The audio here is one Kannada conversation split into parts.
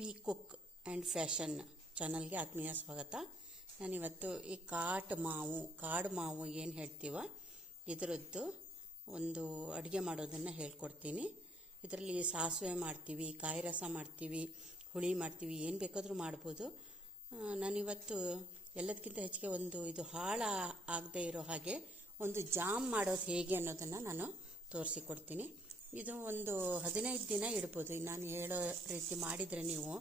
ವಿ ಕುಕ್ ಆ್ಯಂಡ್ ಫ್ಯಾಷನ್ ಚಾನಲ್ಗೆ ಆತ್ಮೀಯ ಸ್ವಾಗತ. ನಾನಿವತ್ತು ಈ ಕಾಡು ಮಾವು ಏನು ಹೇಳ್ತೀವ ಇದರದ್ದು ಒಂದು ಅಡುಗೆ ಮಾಡೋದನ್ನು ಹೇಳ್ಕೊಡ್ತೀನಿ. ಇದರಲ್ಲಿ ಸಾಸಿವೆ ಮಾಡ್ತೀವಿ, ಕಾಯಿ ರಸ ಮಾಡ್ತೀವಿ, ಹುಳಿ ಮಾಡ್ತೀವಿ, ಏನು ಬೇಕಾದರೂ ಮಾಡ್ಬೋದು. ನಾನಿವತ್ತು ಎಲ್ಲದಕ್ಕಿಂತ ಹೆಚ್ಚಿಗೆ ಇದು ಹಾಳು ಆಗದೆ ಇರೋ ಹಾಗೆ ಒಂದು ಜಾಮ್ ಮಾಡೋದು ಹೇಗೆ ಅನ್ನೋದನ್ನು ನಾನು ತೋರಿಸಿಕೊಡ್ತೀನಿ. ಇದು 15 ದಿನ ಇಡ್ಬೋದು. ನಾನು ಹೇಳೋ ರೀತಿ ಮಾಡಿದರೆ ನೀವು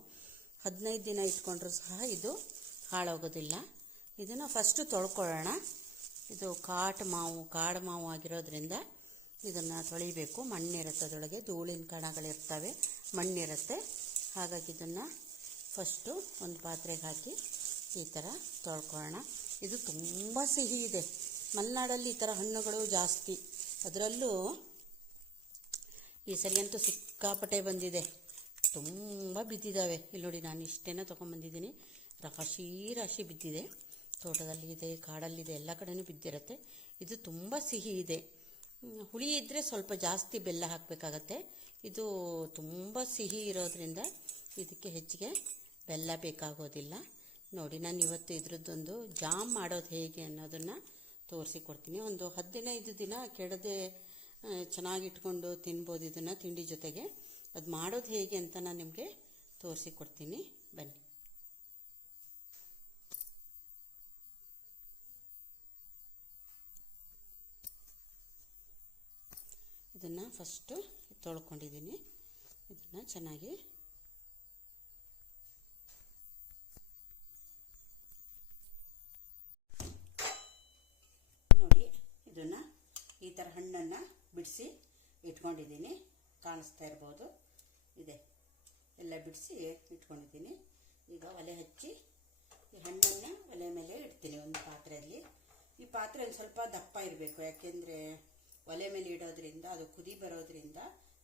15 ದಿನ ಇಟ್ಕೊಂಡ್ರೂ ಸಹ ಇದು ಹಾಳಾಗೋದಿಲ್ಲ. ಇದನ್ನು ಫಸ್ಟು ತೊಳ್ಕೊಳ್ಳೋಣ. ಇದು ಕಾಡು ಮಾವು ಆಗಿರೋದ್ರಿಂದ ಇದನ್ನು ತೊಳಿಬೇಕು. ಮಣ್ಣಿರುತ್ತೆ, ಅದರೊಳಗೆ ಧೂಳಿನ ಕಣಗಳಿರ್ತವೆ, ಮಣ್ಣಿರುತ್ತೆ. ಹಾಗಾಗಿ ಇದನ್ನು ಫಸ್ಟು ಒಂದು ಪಾತ್ರೆಗೆ ಹಾಕಿ ಈ ಥರ ತೊಳ್ಕೊಳ್ಳೋಣ. ಇದು ತುಂಬ ಸಿಹಿ ಇದೆ. ಮಲೆನಾಡಲ್ಲಿ ಈ ಥರ ಹಣ್ಣುಗಳು ಜಾಸ್ತಿ. ಅದರಲ್ಲೂ ಈ ಸರಿಯಂತೂ ಸಿಕ್ಕಾಪಟ್ಟೆ ಬಂದಿದೆ, ತುಂಬ ಬಿದ್ದಿದ್ದಾವೆ. ಇಲ್ಲಿ ನೋಡಿ, ನಾನು ಇಷ್ಟೇನ ತೊಗೊಂಬಂದಿದ್ದೀನಿ. ರಾಶಿ ಬಿದ್ದಿದೆ. ತೋಟದಲ್ಲಿ ಇದೆ, ಕಾಡಲ್ಲಿದೆ, ಎಲ್ಲ ಕಡೆಯೂ ಬಿದ್ದಿರುತ್ತೆ. ಇದು ತುಂಬ ಸಿಹಿ ಇದೆ. ಹುಳಿ ಇದ್ದರೆ ಸ್ವಲ್ಪ ಜಾಸ್ತಿ ಬೆಲ್ಲ ಹಾಕಬೇಕಾಗತ್ತೆ. ಇದು ತುಂಬ ಸಿಹಿ ಇರೋದ್ರಿಂದ ಇದಕ್ಕೆ ಹೆಚ್ಚಿಗೆ ಬೆಲ್ಲ ಬೇಕಾಗೋದಿಲ್ಲ. ನೋಡಿ, ನಾನು ಇವತ್ತು ಇದ್ರದ್ದೊಂದು ಜಾಮ್ ಮಾಡೋದು ಹೇಗೆ ಅನ್ನೋದನ್ನು ತೋರಿಸಿಕೊಡ್ತೀನಿ. 15 ದಿನ ಕೆಡದೆ ಚೆನ್ನಾಗಿಟ್ಕೊಂಡು ತಿನ್ಬೋದು ಇದನ್ನು ತಿಂಡಿ ಜೊತೆಗೆ. ಅದು ಮಾಡೋದು ಹೇಗೆ ಅಂತ ನಾನು ನಿಮಗೆ ತೋರಿಸಿಕೊಡ್ತೀನಿ, ಬನ್ನಿ. ಇದನ್ನು ಫಸ್ಟು ತೊಳ್ಕೊಂಡಿದ್ದೀನಿ. ಇದನ್ನು ಚೆನ್ನಾಗಿ ನೋಡಿ, ಇದನ್ನು ಈ ಥರ ಹಣ್ಣನ್ನು ಬಿಡಿಸಿ ಇಟ್ಕೊಂಡಿದ್ದೀನಿ. ಕಾಣಿಸ್ತಾ ಇರ್ಬೋದು, ಇದೆ ಎಲ್ಲ ಬಿಡಿಸಿ ಇಟ್ಕೊಂಡಿದ್ದೀನಿ. ಈಗ ಒಲೆ ಹಚ್ಚಿ ಈ ಹಣ್ಣನ್ನು ಒಲೆ ಮೇಲೆ ಇಡ್ತೀನಿ ಒಂದು ಪಾತ್ರೆಯಲ್ಲಿ. ಈ ಪಾತ್ರೆ ಒಂದು ಸ್ವಲ್ಪ ದಪ್ಪ ಇರಬೇಕು, ಯಾಕೆಂದರೆ ಒಲೆ ಮೇಲೆ ಇಡೋದ್ರಿಂದ ಅದು ಕುದಿ ಬರೋದ್ರಿಂದ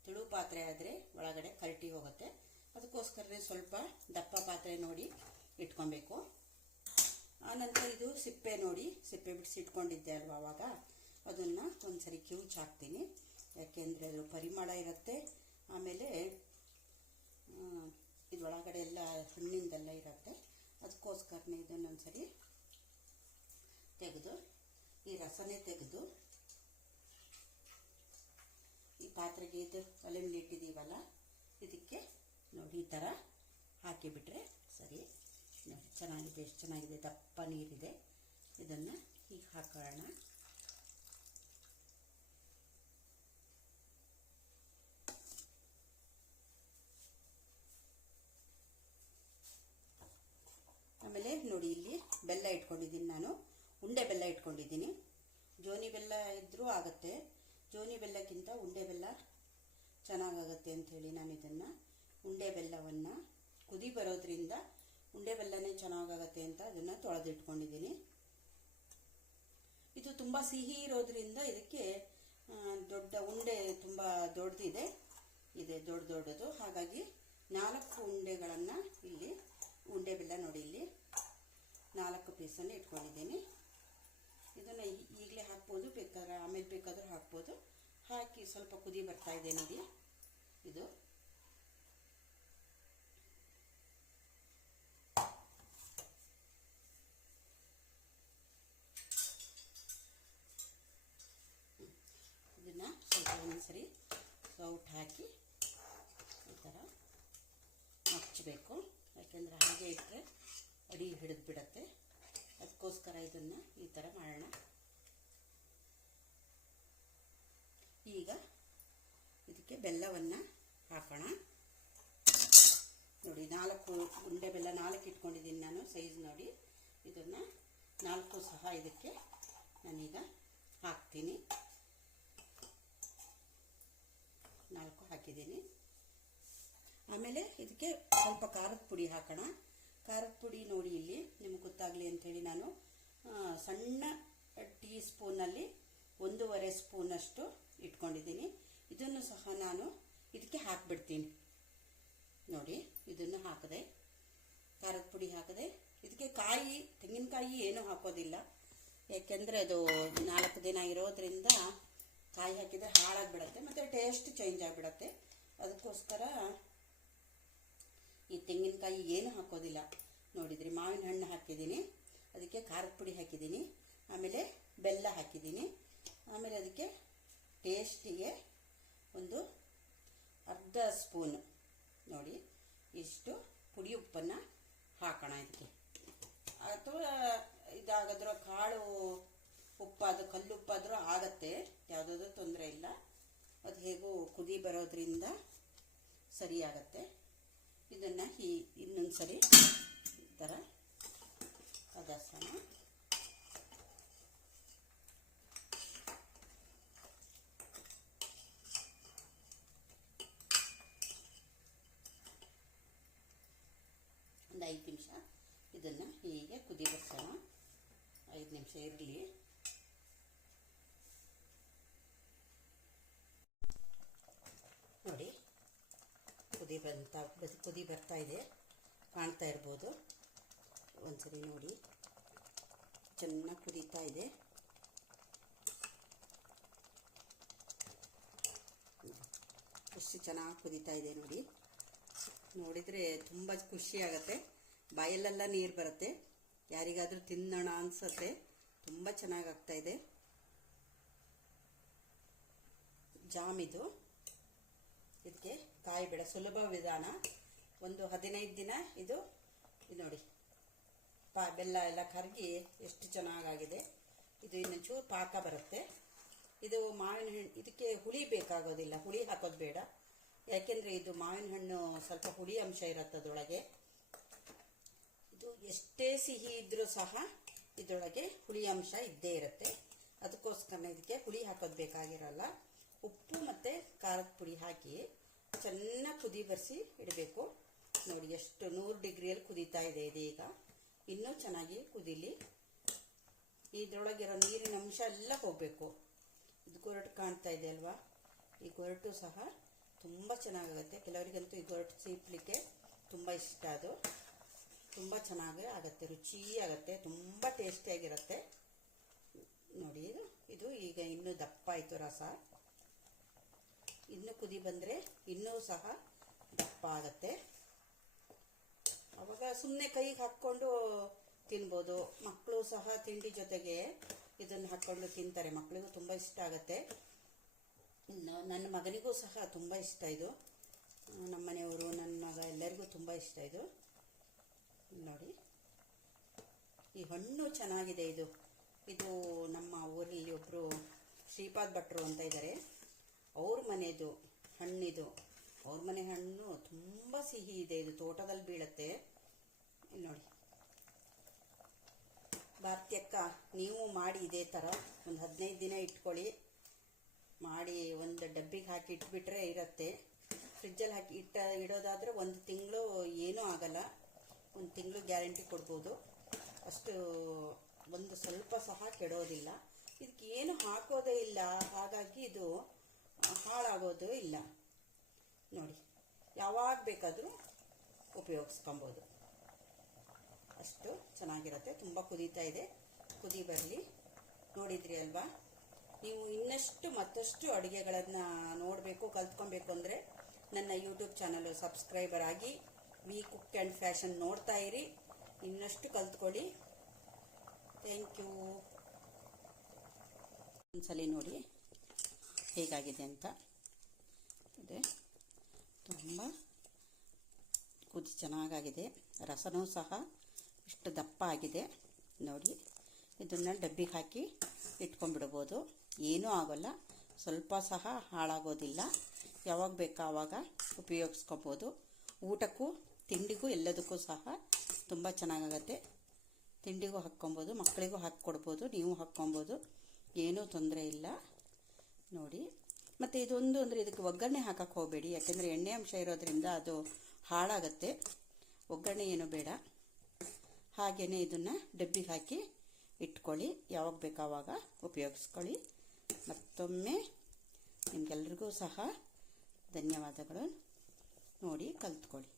ತೆಳು ಪಾತ್ರೆ ಆದರೆ ಒಳಗಡೆ ಕರಟಿ ಹೋಗುತ್ತೆ. ಅದಕ್ಕೋಸ್ಕರನೇ ಸ್ವಲ್ಪ ದಪ್ಪ ಪಾತ್ರೆ ನೋಡಿ ಇಟ್ಕೊಬೇಕು. ಆನಂತರ ಇದು ಸಿಪ್ಪೆ ನೋಡಿ, ಸಿಪ್ಪೆ ಬಿಡಿಸಿ ಇಟ್ಕೊಂಡಿದ್ದೆ ಅಲ್ವಾ, ಆವಾಗ ಅದನ್ನು ಒಂದು ಸರಿ ಕಿವುಚ್ ಹಾಕ್ತೀನಿ. ಯಾಕೆಂದರೆ ಅದು ಪರಿಮಳ ಇರುತ್ತೆ. ಆಮೇಲೆ ಇದರೊಳಗಡೆ ಎಲ್ಲ ಹಣ್ಣಿಂದೆಲ್ಲ ಇರುತ್ತೆ. ಅದಕ್ಕೋಸ್ಕರನೇ ಇದನ್ನೊಂದು ಸರಿ ತೆಗೆದು, ಈ ರಸನೇ ತೆಗೆದು ಈ ಪಾತ್ರೆಗೆ ಇದು ಒಲೆ ಮೇಲೆ ಇಟ್ಟಿದ್ದೀವಲ್ಲ, ಇದಕ್ಕೆ ನೋಡಿ ಈ ಥರ ಹಾಕಿಬಿಟ್ರೆ ಸರಿ. ನೋಡಿ, ಚೆನ್ನಾಗಿದೆ, ಎಷ್ಟು ಚೆನ್ನಾಗಿದೆ, ದಪ್ಪ ನೀರಿದೆ. ಇದನ್ನು ಹೀಗೆ ಹಾಕೋಣ. ಆಮೇಲೆ ನೋಡಿ, ಇಲ್ಲಿ ಬೆಲ್ಲ ಇಟ್ಕೊಂಡಿದ್ದೀನಿ ನಾನು. ಉಂಡೆ ಬೆಲ್ಲ ಇಟ್ಕೊಂಡಿದ್ದೀನಿ. ಜೋನಿ ಬೆಲ್ಲ ಇದ್ದರೂ ಆಗುತ್ತೆ. ಜೋನಿ ಬೆಲ್ಲಕ್ಕಿಂತ ಉಂಡೆ ಬೆಲ್ಲ ಚೆನ್ನಾಗಾಗತ್ತೆ ಅಂಥೇಳಿ ನಾನು ಇದನ್ನು ಉಂಡೆ ಬೆಲ್ಲವನ್ನು ಕುದಿ ಬರೋದ್ರಿಂದ ಉಂಡೆ ಬೆಲ್ಲನೇ ಚೆನ್ನಾಗಾಗತ್ತೆ ಅಂತ ಅದನ್ನು ತೊಳೆದಿಟ್ಕೊಂಡಿದ್ದೀನಿ. ಇದು ತುಂಬ ಸಿಹಿ ಇರೋದ್ರಿಂದ ಇದಕ್ಕೆ ದೊಡ್ಡ ಉಂಡೆ ತುಂಬ ದೊಡ್ಡದಿದೆ, ದೊಡ್ಡದು. ಹಾಗಾಗಿ 4 ಉಂಡೆಗಳನ್ನು ಇಲ್ಲಿ ಉಂಡೆ ಬೆಲ್ಲ ನೋಡಿ, ಇಲ್ಲಿ 4 ಪೀಸನ್ನು ಇಟ್ಕೊಂಡಿದ್ದೀನಿ. ಇದನ್ನು ಈಗಲೇ ಹಾಕ್ಬೋದು, ಬೇಕಾದ್ರೆ ಆಮೇಲೆ ಬೇಕಾದರೂ ಹಾಕ್ಬೋದು. ಹಾಕಿ ಸ್ವಲ್ಪ ಕುದಿ ಬರ್ತಾ ಇದೆ ನೋಡಿ. ಇದು ಇದನ್ನು ಸ್ವಲ್ಪ ಒಂದ್ಸರಿ ಸೌಟ್ ಹಾಕಿ ಈ ಥರ ಮಚ್ಚಬೇಕು. ಯಾಕೆಂದರೆ ಹಾಗೆ ಇಟ್ಟರೆ ಅಡಿ ಹಿಡಿದು ಬಿಡತ್ತೆ. ಅದಕ್ಕೋಸ್ಕರ ಇದನ್ನು ಈ ಥರ ಮಾಡೋಣ. ಈಗ ಇದಕ್ಕೆ ಬೆಲ್ಲವನ್ನು ಹಾಕೋಣ. ನೋಡಿ, 4 ಉಂಡೆ ಬೆಲ್ಲ 4 ಇಟ್ಕೊಂಡಿದ್ದೀನಿ ನಾನು, ಸೈಜ್ ನೋಡಿ. ಇದನ್ನು 4 ಸಹ ಇದಕ್ಕೆ ನಾನೀಗ ಹಾಕ್ತೀನಿ. 4 ಹಾಕಿದ್ದೀನಿ. ಆಮೇಲೆ ಇದಕ್ಕೆ ಸ್ವಲ್ಪ ಖಾರದ ಪುಡಿ ಹಾಕೋಣ. ಖಾರದ ಪುಡಿ ನೋಡಿ, ಇಲ್ಲಿ ನಿಮಗೆ ಗೊತ್ತಾಗಲಿ ಅಂಥೇಳಿ ನಾನು ಸಣ್ಣ ಟೀ ಸ್ಪೂನಲ್ಲಿ 1.5 ಸ್ಪೂನಷ್ಟು ಇಟ್ಕೊಂಡಿದ್ದೀನಿ. ಇದನ್ನು ಸಹ ನಾನು ಇದಕ್ಕೆ ಹಾಕಿಬಿಡ್ತೀನಿ. ನೋಡಿ, ಇದನ್ನು ಹಾಕಿದೆ, ಖಾರದ ಪುಡಿ ಹಾಕಿದೆ. ಇದಕ್ಕೆ ತೆಂಗಿನಕಾಯಿ ಏನೂ ಹಾಕೋದಿಲ್ಲ, ಯಾಕೆಂದರೆ ಅದು 4 ದಿನ ಇರೋದ್ರಿಂದ ಕಾಯಿ ಹಾಕಿದರೆ ಹಾಳಾಗಿಬಿಡತ್ತೆ ಮತ್ತು ಟೇಸ್ಟ್ ಚೇಂಜ್ ಆಗಿಬಿಡತ್ತೆ. ಅದಕ್ಕೋಸ್ಕರ ಈ ತೆಂಗಿನ ಕಾಯಿ ಏನು ಹಾಕೋದಿಲ್ಲ. ನೋಡಿದ್ರಿ, ಮಾವಿನ ಹಣ್ಣು ಹಾಕಿದ್ದೀನಿ, ಅದಕ್ಕೆ ಖಾರದ ಪುಡಿ ಹಾಕಿದ್ದೀನಿ, ಆಮೇಲೆ ಬೆಲ್ಲ ಹಾಕಿದ್ದೀನಿ, ಆಮೇಲೆ ಅದಕ್ಕೆ ಟೇಸ್ಟಿಗೆ ಒಂದು ಅರ್ಧ ಸ್ಪೂನ್ ನೋಡಿ ಇಷ್ಟು ಪುಡಿ ಉಪ್ಪನ್ನು ಹಾಕೋಣ ಇದಕ್ಕೆ. ಅಥವಾ ಇದಾಗದ್ರ ಕಾಳು ಉಪ್ಪಾದರೂ ಕಲ್ಲುಪ್ಪಾದರೂ ಆಗತ್ತೆ, ಯಾವುದಾದ್ರೂ ತೊಂದರೆ ಇಲ್ಲ. ಅದು ಹೇಗೋ ಕುದಿ ಬರೋದ್ರಿಂದ ಸರಿಯಾಗತ್ತೆ. ಇದನ್ನು ಇನ್ನೊಂದು ಸರಿ ಈ ಥರ ಅದಸೋಣ. ಒಂದು 5 ನಿಮಿಷ ಇದನ್ನು ಹೀಗೆ ಕುದಿ ಬರ್ಸೋಣ. 5 ನಿಮಿಷ ಇರಲಿ. ನೋಡಿ, ಕುದಿ ಬರ್ತಾ ಇದೆ, ಕಾಣ್ತಾ ಇರ್ಬೋದು. ಒಂದ್ಸರಿ ನೋಡಿ, ಚೆನ್ನಾಗಿ ಕುದೀತಾ ಇದೆ. ಎಷ್ಟು ಚೆನ್ನಾಗಿ ಕುದೀತಾ ಇದೆ ನೋಡಿ. ನೋಡಿದರೆ ತುಂಬ ಖುಷಿ ಆಗುತ್ತೆ, ಬಾಯಲ್ಲೆಲ್ಲ ನೀರು ಬರುತ್ತೆ. ಯಾರಿಗಾದರೂ ತಿನ್ನೋಣ ಅನ್ಸುತ್ತೆ. ತುಂಬ ಚೆನ್ನಾಗಿ ಆಗ್ತಾ ಇದೆ ಜಾಮ್ ಇದು. ಇದಕ್ಕೆ ಕಾಯಿ ಬೇಡ, ಸುಲಭ ವಿಧಾನ. ಒಂದು 15 ದಿನ ಇದು ನೋಡಿ, ಬೆಲ್ಲ ಎಲ್ಲ ಕರಗಿ ಎಷ್ಟು ಚೆನ್ನಾಗಾಗಿದೆ. ಇದು ಇನ್ನೊಂಚೂರು ಪಾಕ ಬರುತ್ತೆ. ಇದು ಮಾವಿನ ಹಣ್ಣು, ಇದಕ್ಕೆ ಹುಳಿ ಬೇಕಾಗೋದಿಲ್ಲ, ಹುಳಿ ಹಾಕೋದು ಬೇಡ. ಯಾಕೆಂದರೆ ಇದು ಮಾವಿನ ಹಣ್ಣು ಸ್ವಲ್ಪ ಹುಳಿ ಅಂಶ ಇರುತ್ತೆ ಅದರೊಳಗೆ. ಇದು ಎಷ್ಟೇ ಸಿಹಿ ಇದ್ರೂ ಸಹ ಇದರೊಳಗೆ ಹುಳಿ ಅಂಶ ಇದ್ದೇ ಇರುತ್ತೆ. ಅದಕ್ಕೋಸ್ಕರ ಇದಕ್ಕೆ ಹುಳಿ ಹಾಕೋದು ಬೇಕಾಗಿರಲ್ಲ. ಉಪ್ಪು ಮತ್ತು ಖಾರದ ಪುಡಿ ಹಾಕಿ ಚೆನ್ನಾಗಿ ಕುದಿ ಬರಿಸಿ ಇಡಬೇಕು. ನೋಡಿ, ಎಷ್ಟು 100 ಡಿಗ್ರಿಯಲ್ಲಿ ಕುದೀತಾ ಇದೆ ಇದೀಗ. ಇನ್ನೂ ಚೆನ್ನಾಗಿ ಕುದೀಲಿ. ಇದರೊಳಗಿರೋ ನೀರಿನ ಅಂಶ ಎಲ್ಲ ಹೋಗಬೇಕು. ಇದು ಗೊರಟು ಕಾಣ್ತಾ ಇದೆ ಅಲ್ವಾ, ಈ ಗೊರಟು ಸಹ ತುಂಬ ಚೆನ್ನಾಗಾಗುತ್ತೆ. ಕೆಲವರಿಗಂತೂ ಈ ಗೊರಟು ಸೀಪ್ಲಿಕ್ಕೆ ತುಂಬ ಇಷ್ಟ. ಅದು ತುಂಬ ಚೆನ್ನಾಗಿ ಆಗುತ್ತೆ, ರುಚಿ ಆಗುತ್ತೆ, ತುಂಬ ಟೇಸ್ಟಿಯಾಗಿರುತ್ತೆ. ನೋಡಿ, ಇದು ಈಗ ಇನ್ನೂ ದಪ್ಪ ಆಯಿತು ರಸ. ಇನ್ನೂ ಕುದಿ ಬಂದರೆ ಇನ್ನೂ ಸಹ ದಪ್ಪ ಆಗುತ್ತೆ. ಅವಾಗ ಸುಮ್ಮನೆ ಕೈಗೆ ಹಾಕ್ಕೊಂಡು ತಿನ್ಬೋದು. ಮಕ್ಕಳು ಸಹ ತಿಂಡಿ ಜೊತೆಗೆ ಇದನ್ನು ಹಾಕ್ಕೊಂಡು ತಿಂತಾರೆ. ಮಕ್ಕಳಿಗೂ ತುಂಬ ಇಷ್ಟ ಆಗುತ್ತೆ. ನನ್ನ ಮಗನಿಗೂ ಸಹ ತುಂಬ ಇಷ್ಟ ಇದು. ನಮ್ಮ ಮನೆಯವರು, ನನ್ನ ಮಗ ಎಲ್ಲರಿಗೂ ತುಂಬ ಇಷ್ಟ ಇದು. ನೋಡಿ, ಈ ಹಣ್ಣು ಚೆನ್ನಾಗಿದೆ. ಇದು ನಮ್ಮ ಊರಲ್ಲಿ ಒಬ್ಬರು ಶ್ರೀಪಾದ್ ಭಟ್ರು ಅಂತ ಇದ್ದಾರೆ, ಅವ್ರ ಮನೆಯದು ಹಣ್ಣಿದು. ಅವ್ರ ಮನೆ ಹಣ್ಣು ತುಂಬ ಸಿಹಿ ಇದೆ. ಇದು ತೋಟದಲ್ಲಿ ಬೀಳತ್ತೆ. ನೋಡಿ ಭಾರತಿಯಕ್ಕ, ನೀವು ಮಾಡಿ ಇದೇ ಥರ ಒಂದು 15 ದಿನ ಇಟ್ಕೊಳ್ಳಿ. ಮಾಡಿ ಒಂದು ಡಬ್ಬಿಗೆ ಹಾಕಿ ಇಟ್ಬಿಟ್ರೆ ಇರುತ್ತೆ. ಫ್ರಿಜ್ಜಲ್ಲಿ ಹಾಕಿ ಇಡೋದಾದರೆ 1 ತಿಂಗಳು ಏನೂ ಆಗಲ್ಲ. 1 ತಿಂಗಳು ಗ್ಯಾರಂಟಿ ಕೊಡ್ಬೋದು. ಅಷ್ಟು ಒಂದು ಸ್ವಲ್ಪ ಸಹ ಕೆಡೋದಿಲ್ಲ. ಇದಕ್ಕೆ ಏನು ಹಾಕೋದೇ ಇಲ್ಲ, ಹಾಗಾಗಿ ಇದು ಹಾಳಾಗೋದು ಇಲ್ಲ. ನೋಡಿ, ಯಾವಾಗ ಬೇಕಾದರೂ ಉಪಯೋಗಿಸ್ಕೊಬೋದು. ಅಷ್ಟು ಚೆನ್ನಾಗಿರುತ್ತೆ. ತುಂಬ ಕುದೀತಾ ಇದೆ, ಕುದಿ ಬರಲಿ. ನೋಡಿದ್ರಿ ಅಲ್ವಾ? ನೀವು ಇನ್ನಷ್ಟು ಮತ್ತಷ್ಟು ಅಡುಗೆಗಳನ್ನು ನೋಡಬೇಕು, ಕಲ್ತ್ಕೊಬೇಕು ಅಂದರೆ ನನ್ನ ಯೂಟ್ಯೂಬ್ ಚಾನಲ್ ಸಬ್ಸ್ಕ್ರೈಬರ್ ಆಗಿ ವಿ ಕುಕ್ ಆ್ಯಂಡ್ ಫ್ಯಾಷನ್ ನೋಡ್ತಾ ಇರಿ. ಇನ್ನಷ್ಟು ಕಲ್ತ್ಕೊಳ್ಳಿ. Thank you. ಒಂದ್ಸಲಿ ನೋಡಿ ಹೇಗಾಗಿದೆ ಅಂತ. ಇದೆ, ತುಂಬ ಕುದಿ ಚೆನ್ನಾಗಾಗಿದೆ. ರಸನೂ ಸಹ ಇಷ್ಟು ದಪ್ಪ ಆಗಿದೆ ನೋಡಿ. ಇದನ್ನು ಡಬ್ಬಿಗೆ ಹಾಕಿ ಇಟ್ಕೊಂಡ್ಬಿಡ್ಬೋದು, ಏನೂ ಆಗೋಲ್ಲ, ಸ್ವಲ್ಪ ಸಹ ಹಾಳಾಗೋದಿಲ್ಲ. ಯಾವಾಗ ಬೇಕಾ ಆವಾಗ ಉಪಯೋಗಿಸ್ಕೊಬೋದು. ಊಟಕ್ಕೂ ತಿಂಡಿಗೂ ಎಲ್ಲದಕ್ಕೂ ಸಹ ತುಂಬ ಚೆನ್ನಾಗಾಗತ್ತೆ. ತಿಂಡಿಗೂ ಹಾಕ್ಕೊಬೋದು, ಮಕ್ಕಳಿಗೂ ಹಾಕ್ಕೊಡ್ಬೋದು, ನೀವು ಹಾಕ್ಕೊಬೋದು, ಏನೂ ತೊಂದರೆ ಇಲ್ಲ. ನೋಡಿ, ಮತ್ತು ಇದೊಂದು ಅಂದರೆ ಇದಕ್ಕೆ ಒಗ್ಗರಣೆ ಹಾಕಕ್ಕೆ ಹೋಗಬೇಡಿ. ಯಾಕೆಂದರೆ ಎಣ್ಣೆ ಅಂಶ ಇರೋದ್ರಿಂದ ಅದು ಹಾಳಾಗತ್ತೆ. ಒಗ್ಗರಣೆ ಏನೂ ಬೇಡ. ಹಾಗೆಯೇ ಇದನ್ನು ಡಬ್ಬಿಗೆ ಹಾಕಿ ಇಟ್ಕೊಳ್ಳಿ, ಯಾವಾಗ ಬೇಕು ಆವಾಗ ಉಪಯೋಗಿಸ್ಕೊಳ್ಳಿ. ಮತ್ತೊಮ್ಮೆ ನಿಮಗೆಲ್ರಿಗೂ ಸಹ ಧನ್ಯವಾದಗಳು. ನೋಡಿ ಕಲ್ತ್ಕೊಳ್ಳಿ.